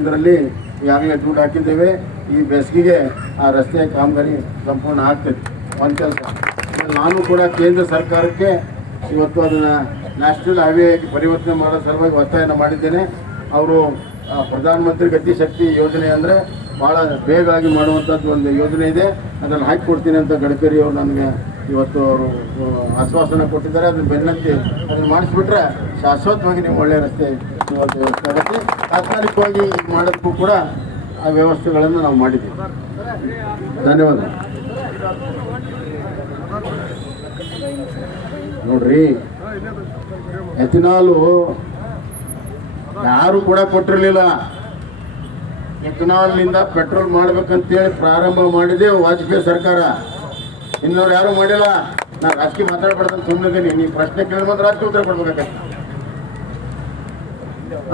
ಇದರಲ್ಲಿ ಈಗಾಗಲೇ ದುಡ್ಡು ಹಾಕಿದ್ದೇವೆ. ಈ ಬೇಸಿಗೆಗೆ ಆ ರಸ್ತೆ ಕಾಮಗಾರಿ ಸಂಪೂರ್ಣ ಆಗ್ತದೆ. ಒಂದು ಕೆಲಸ ನಾನು ಕೂಡ ಕೇಂದ್ರ ಸರ್ಕಾರಕ್ಕೆ ಇವತ್ತು ಅದನ್ನು ನ್ಯಾಷನಲ್ ಹೈವೇ ಪರಿವರ್ತನೆ ಮಾಡೋ ಸಲುವಾಗಿ ಒತ್ತಾಯನ ಮಾಡಿದ್ದೇನೆ. ಅವರು ಪ್ರಧಾನಮಂತ್ರಿ ಗತಿ ಶಕ್ತಿ ಯೋಜನೆ ಅಂದರೆ ಭಾಳ ಬೇಗವಾಗಿ ಮಾಡುವಂಥದ್ದು ಒಂದು ಯೋಜನೆ ಇದೆ, ಅದನ್ನು ಹಾಕಿಕೊಡ್ತೀನಿ ಅಂತ ಗಡ್ಕರಿ ಅವರು ನನಗೆ ಇವತ್ತು ಅವರು ಆಶ್ವಾಸನೆ ಕೊಟ್ಟಿದ್ದಾರೆ. ಅದನ್ನು ಬೆನ್ನತ್ತಿ ಅದನ್ನು ಮಾಡಿಸ್ಬಿಟ್ರೆ ಶಾಶ್ವತವಾಗಿ ನೀವು ಒಳ್ಳೆಯ ರಸ್ತೆ ಇವತ್ತು ವ್ಯವಸ್ಥೆ ಆಗುತ್ತೆ. ತಾತ್ಕಾಲಿಕವಾಗಿ ಮಾಡೋದಕ್ಕೂ ಕೂಡ ಆ ವ್ಯವಸ್ಥೆಗಳನ್ನು ನಾವು ಮಾಡಿದ್ದೀವಿ. ಧನ್ಯವಾದ. ನೋಡ್ರಿ, ಎಥಿನಾಲು ಯಾರು ಕೂಡ ಕೊಟ್ಟಿರಲಿಲ್ಲ. ಎಥಿನಾಲ್ನಿಂದ ಪೆಟ್ರೋಲ್ ಮಾಡ್ಬೇಕಂತೇಳಿ ಪ್ರಾರಂಭ ಮಾಡಿದೆ ವಾಜಪೇಯಿ ಸರ್ಕಾರ. ಇನ್ನೊರು ಯಾರು ಮಾಡಿಲ್ಲ. ನಾನು ರಾಜಕೀಯ ಮಾತಾಡ್ಬಾರ್ದಂತ ಸುಮ್ಮನಿದ್ದೀನಿ. ನೀವು ಪ್ರಶ್ನೆ ಕೇಳಿ ಬಂದ್ರೆ ರಾಜಕೀಯ ಉತ್ತರ ಕೊಡ್ಬೇಕಾಗ್ತದೆ.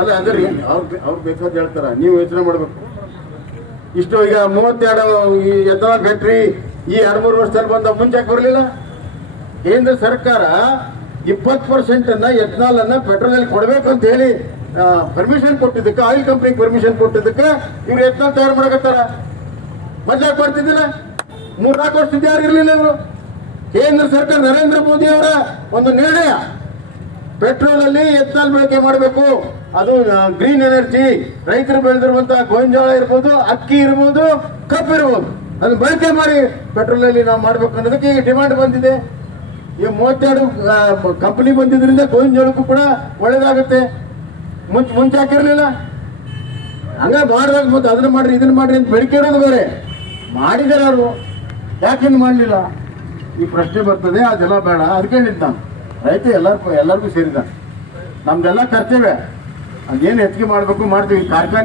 ಅಲ್ಲ ಅದೇ ರೀ, ಅವ್ರು ಬೇಕಾದ ಹೇಳ್ತಾರ, ನೀವು ಯೋಚನೆ ಮಾಡ್ಬೇಕು. ಇಷ್ಟು ಈಗ 32 ಈ ಎಥನಾಲ್ ಫ್ಯಾಕ್ಟ್ರಿ ಈ 2-3 ವರ್ಷದಲ್ಲಿ ಬಂದ ಮುಂಚೆ ಬರಲಿಲ್ಲ. ಕೇಂದ್ರ ಸರ್ಕಾರ 20% ಎಥನಾಲ್ ಅನ್ನ ಪೆಟ್ರೋಲ್ ಅಲ್ಲಿ ಕೊಡಬೇಕು ಅಂತ ಹೇಳಿ ಪರ್ಮಿಷನ್ ಕೊಟ್ಟಿದ್ದಕ್ಕೆ, ಆಯಿಲ್ ಕಂಪ್ನಿಗೆ ಪರ್ಮಿಷನ್ ಕೊಟ್ಟಿದ್ದಕ್ಕೆ ಇವ್ರು ಎಥನಾಲ್ ತಯಾರು ಮಾಡಕತ್ತಾರ. ಮಜಾಕ್ ಮಾಡ್ತಿದ್ದಿಲ್ಲ. 3-4 ವರ್ಷದಿಂದ ಯಾರು ಇರಲಿಲ್ಲ ಇವರು. ಕೇಂದ್ರ ಸರ್ಕಾರ ನರೇಂದ್ರ ಮೋದಿ ಅವರ ಒಂದು ನಿರ್ಣಯ, ಪೆಟ್ರೋಲ್ ಅಲ್ಲಿ ಎಥನಾಲ್ ಬಳಕೆ ಮಾಡಬೇಕು. ಅದು ಗ್ರೀನ್ ಎನರ್ಜಿ, ರೈತರು ಬೆಳೆದಿರುವಂತಹ ಗೋಂಜಾಳ ಇರ್ಬೋದು, ಅಕ್ಕಿ ಇರ್ಬೋದು, ಕಬ್ಬು ಇರ್ಬೋದು, ಅದನ್ನ ಬಳಕೆ ಮಾಡಿ ಪೆಟ್ರೋಲ್ ಅಲ್ಲಿ ನಾವು ಮಾಡ್ಬೇಕು ಅನ್ನೋದಕ್ಕೆ ಈಗ ಡಿಮಾಂಡ್ ಬಂದಿದೆ. ಈ 32 ಕಂಪನಿ ಬಂದಿದ್ರಿಂದ ಗೋಂಜಾಳಕ್ಕೂ ಕೂಡ ಒಳ್ಳೇದಾಗುತ್ತೆ. ಮುಂಚೆ ಹಾಕಿರ್ಲಿಲ್ಲ. ಹಂಗ ಮಾಡಿದಾಗ ಮತ್ತೆ ಅದನ್ನ ಮಾಡ್ರಿ ಇದನ್ನ ಮಾಡ್ರಿ ಅಂತ ಬೆಳಕೆ ಇರೋದು ಬೇರೆ. ಮಾಡಿದಾರೆ ಅವರು, ಯಾಕಿನ್ನು ಮಾಡಲಿಲ್ಲ ಈ ಪ್ರಶ್ನೆ ಬರ್ತದೆ. ಅದೆಲ್ಲ ಬೇಡ. ಅದಕ್ಕೆ ಹೇಳಿದ್ದು ನಾನು, ರೈತ ಎಲ್ಲರಿಗೂ ಸೇರಿದ ನಮ್ದೆಲ್ಲ ಕರ್ತವ್ಯ. ಅದೇನು ಹೆಚ್ಚಿಗೆ ಮಾಡಬೇಕು ಮಾಡ್ತೀವಿ. ಕಾರ್ಖಾನೆ